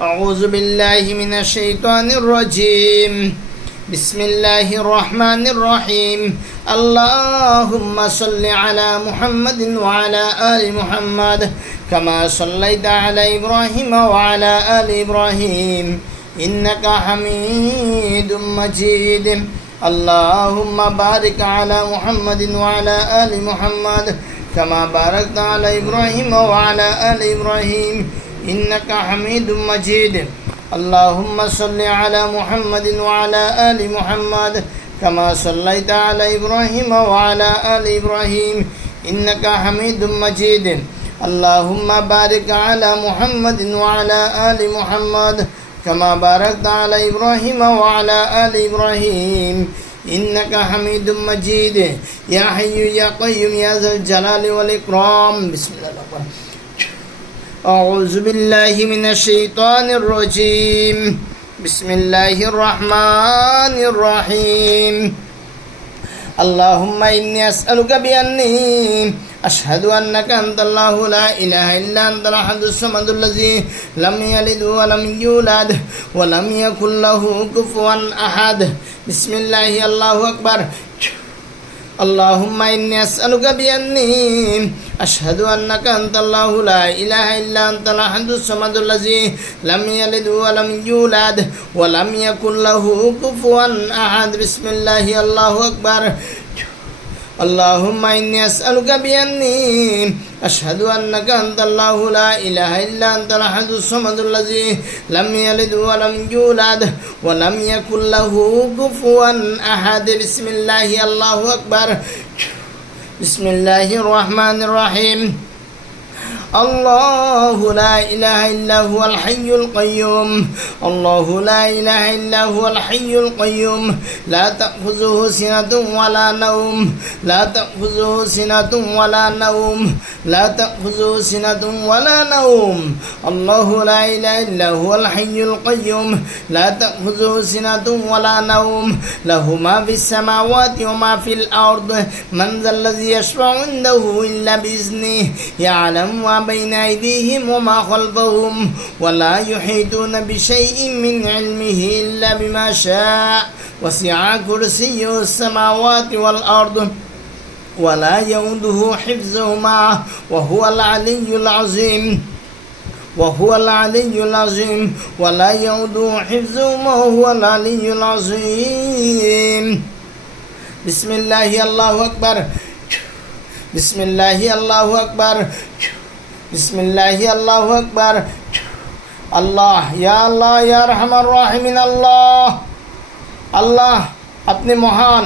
أعوذ بالله من الشيطان الرجيم بسم الله الرحمن الرحيم اللهم صل على محمد وعلى آل محمد كما صليت على إبراهيم وعلى آل إبراهيم إنك حميد مجيد اللهم بارك على محمد وعلى آل محمد كما باركت على إبراهيم وعلى آل إبراهيم إنك حميد مجيد اللهم صل على محمد وعلى آل محمد كما صليت على إبراهيم وعلى آل إبراهيم إنك حميد مجيد اللهم بارك على محمد وعلى آل محمد كما باركت على إبراهيم وعلى آل إبراهيم إنك حميد مجيد يا حي يا قيوم يا ذا الجلال والإكرام بسم الله الرحمن الرحيم أعوذ بالله من الشيطان الرجيم بسم الله الرحمن الرحيم اللهم إني أسألك بأني أشهد أنك أنت الله لا إله إلا أنت الأحد الصمد الذي لم يلد ولم يولد ولم يكن له كفوا أحد بسم الله الله أكبر اللهم إني أسألك بأني أشهد أنك أنت الله لا إله إلا أنت الأحد الصمد الذي لم يلد ولم يولد ولم يكن له كفوا أحد بسم الله الله أكبر اللهم إني أسألك بأني أشهد أنك أنت الله لا إله إلا أنت الأحد الصمد الذي لم يلد ولم يولد ولم يكن له كفوا أحد بسم الله الله أكبر بسم الله الرحمن الرحيم الله لا إله إلا هو الحي القيوم الله لا إله إلا هو الحي القيوم لا تأخذه سنة ولا نوم لا تأخذه سنة ولا نوم لا تأخذه سنة ولا نوم الله لا إله إلا هو الحي القيوم لا تأخذه سنة ولا نوم له ما في السماوات وما في الأرض من ذا الذي يشفع عنده إلا بإذنه يعلم ما بين أيديهم وما خلفهم ولا يحيطون بشيء من علمه إلا بما شاء وسع كرسيه السماوات والأرض ولا يؤوده حفظهما وهو العلي العظيم وهو العلي العظيم ولا يؤوده حفظهما وهو العلي العظيم بسم الله الله أكبر بسم الله الله أكبر بسم الله الله أكبر الله يا الله يا أرحم الراحمين الله الله আপনি মহান